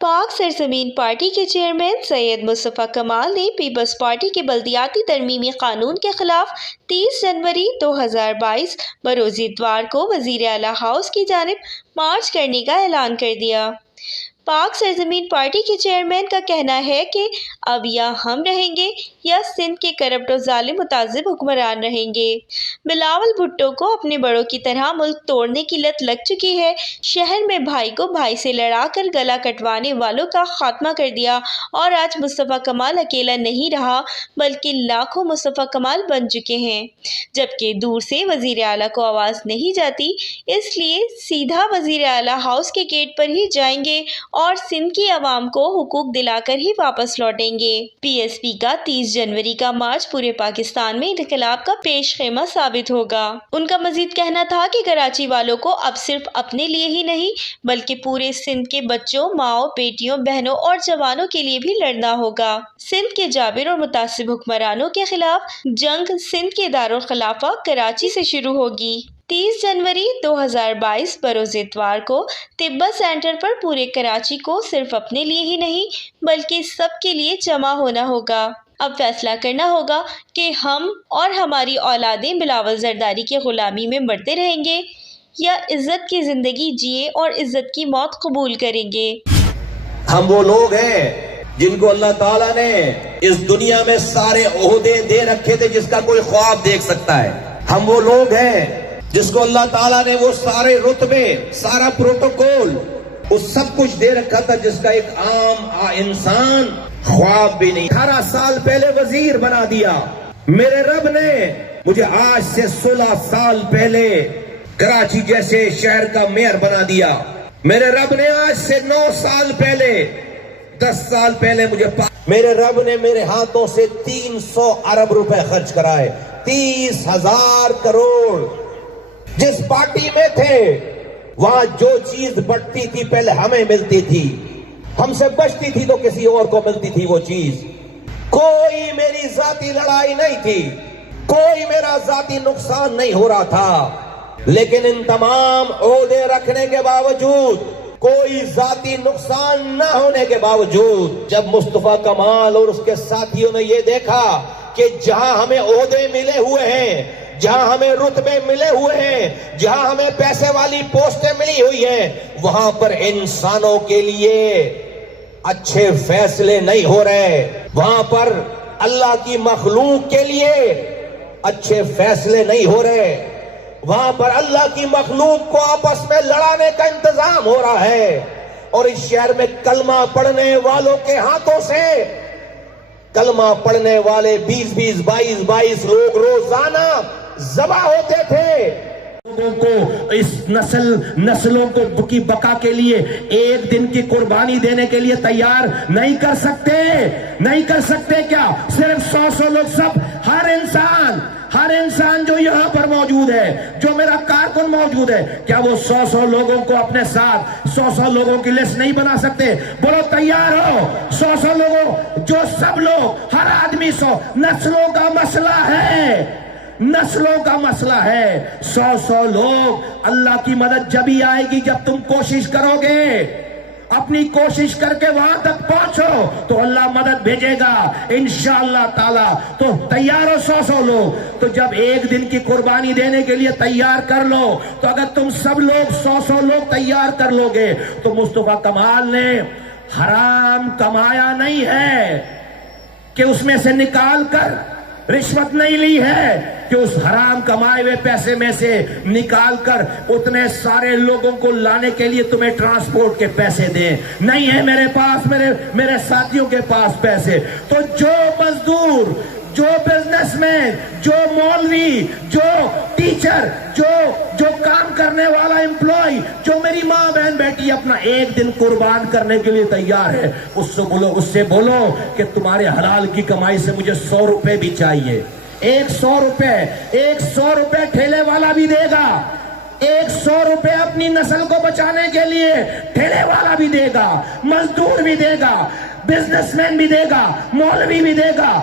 پاک سرزمین پارٹی کے چیئرمین سید مصطفیٰ کمال نے پیپلز پارٹی کے بلدیاتی ترمیمی قانون کے خلاف 30 جنوری 2022 بروز اتوار کو وزیر اعلیٰ ہاؤس کی جانب مارچ کرنے کا اعلان کر دیا۔ پاک سرزمین پارٹی کے چیئرمین کا کہنا ہے کہ اب یا ہم رہیں گے یا سندھ کے کرپٹ و ظالم متعصب حکمران رہیں گے۔ بلاول بھٹو کو اپنے بڑوں کی طرح ملک توڑنے کی لت لگ چکی ہے۔ شہر میں بھائی کو بھائی سے لڑا کر گلا کٹوانے والوں کا خاتمہ کر دیا اور آج مصطفیٰ کمال اکیلا نہیں رہا بلکہ لاکھوں مصطفیٰ کمال بن چکے ہیں۔ جبکہ دور سے وزیر اعلیٰ کو آواز نہیں جاتی، اس لیے سیدھا وزیر اعلیٰ ہاؤس کے گیٹ پر ہی جائیں گے اور سندھ کی عوام کو حقوق دلا کر ہی واپس لوٹیں گے۔ پی ایس پی کا 30 جنوری کا مارچ پورے پاکستان میں انقلاب کا پیش خیمہ ثابت ہوگا۔ ان کا مزید کہنا تھا کہ کراچی والوں کو اب صرف اپنے لیے ہی نہیں بلکہ پورے سندھ کے بچوں، ماؤں، بیٹیوں، بہنوں اور جوانوں کے لیے بھی لڑنا ہوگا۔ سندھ کے جابر اور متعصب حکمرانوں کے خلاف جنگ سندھ کے دارالخلافہ کراچی سے شروع ہوگی۔ 30 جنوری 2022 بروز اتوار کو تبت سینٹر پر پورے کراچی کو صرف اپنے لیے ہی نہیں بلکہ سب کے لیے جمع ہونا ہوگا۔ اب فیصلہ کرنا ہوگا کہ ہم اور ہماری اولادیں بلاول زرداری کی غلامی میں مرتے رہیں گے یا عزت کی زندگی جیے اور عزت کی موت قبول کریں گے۔ ہم وہ لوگ ہیں جن کو اللہ تعالیٰ نے اس دنیا میں سارے عہدے دے رکھے تھے جس کا کوئی خواب دیکھ سکتا ہے۔ ہم وہ لوگ ہیں جس کو اللہ تعالیٰ نے وہ سارے رتبے، سارا پروٹوکول، وہ سب کچھ دے رکھا تھا جس کا ایک عام انسان خواب بھی نہیں۔ 18 سال پہلے وزیر بنا دیا۔ میرے رب نے مجھے آج سے 16 سال پہلے کراچی جیسے شہر کا میئر بنا دیا۔ میرے رب نے آج سے 9 سال پہلے، 10 سال پہلے میرے رب نے میرے ہاتھوں سے 300 ارب روپے خرچ کرائے، 30,000 کروڑ۔ جس پارٹی میں تھے وہاں جو چیز بٹتی تھی پہلے ہمیں ملتی تھی، ہم سے بچتی تھی تو کسی اور کو ملتی تھی وہ چیز۔ کوئی میری ذاتی لڑائی نہیں تھی، کوئی میرا ذاتی نقصان نہیں ہو رہا تھا، لیکن ان تمام عہدے رکھنے کے باوجود، کوئی ذاتی نقصان نہ ہونے کے باوجود، جب مصطفیٰ کمال اور اس کے ساتھیوں نے یہ دیکھا کہ جہاں ہمیں عہدے ملے ہوئے ہیں، جہاں ہمیں رتبے ملے ہوئے ہیں، جہاں ہمیں پیسے والی پوسٹیں ملی ہوئی ہیں، وہاں پر انسانوں کے لیے اچھے فیصلے نہیں ہو رہے، وہاں پر اللہ کی مخلوق کے لیے اچھے فیصلے نہیں ہو رہے، وہاں پر اللہ کی مخلوق کو آپس میں لڑانے کا انتظام ہو رہا ہے۔ اور اس شہر میں کلمہ پڑھنے والوں کے ہاتھوں سے کلمہ پڑھنے والے 20 22 لوگ روزانہ ذبح ہوتے تھے۔ لوگوں کو اس نسلوں کو کی بقا کے لیے ایک دن کی قربانی دینے کے لیے تیار نہیں کر سکتے کیا؟ صرف 100 لوگ، سب ہر انسان جو یہاں پر موجود ہے، جو میرا کارکن موجود ہے، کیا وہ 100 لوگوں کو اپنے ساتھ 100 لوگوں کی لسٹ نہیں بنا سکتے؟ بولو تیار ہو؟ 100 لوگوں، جو سب لوگ، ہر آدمی 100۔ نسلوں کا مسئلہ ہے۔ 100 لوگ۔ اللہ کی مدد جب ہی آئے گی جب تم کوشش کرو گے، اپنی کوشش کر کے وہاں تک پہنچو تو اللہ مدد بھیجے گا انشاءاللہ تعالی۔ تو تیار ہو 100 لوگ؟ تو جب ایک دن کی قربانی دینے کے لیے تیار کر لو، تو اگر تم سب لوگ 100 لوگ تیار کر لو گے تو مصطفیٰ کمال نے حرام کمایا نہیں ہے کہ اس میں سے نکال کر، رشوت نہیں لی ہے کہ اس حرام کمائے ہوئے پیسے میں سے نکال کر اتنے سارے لوگوں کو لانے کے لیے تمہیں ٹرانسپورٹ کے پیسے دیں۔ نہیں ہے میرے پاس، میرے ساتھیوں کے پاس پیسے۔ تو جو مزدور، جو بزنس مین، جو مولوی، جو ٹیچر، جو کام کرنے والا امپلائی، جو میری ماں بہن بیٹی اپنا ایک دن قربان کرنے کے لیے تیار ہے، اس سے بولو کہ تمہارے حلال کی کمائی سے مجھے 100 روپے بھی چاہیے۔ 100 روپے ٹھیلے والا بھی دے گا، 100 روپے اپنی نسل کو بچانے کے لیے ٹھیلے والا بھی دے گا، مزدور بھی دے گا، بزنس مین بھی دے گا، مولوی بھی دے گا،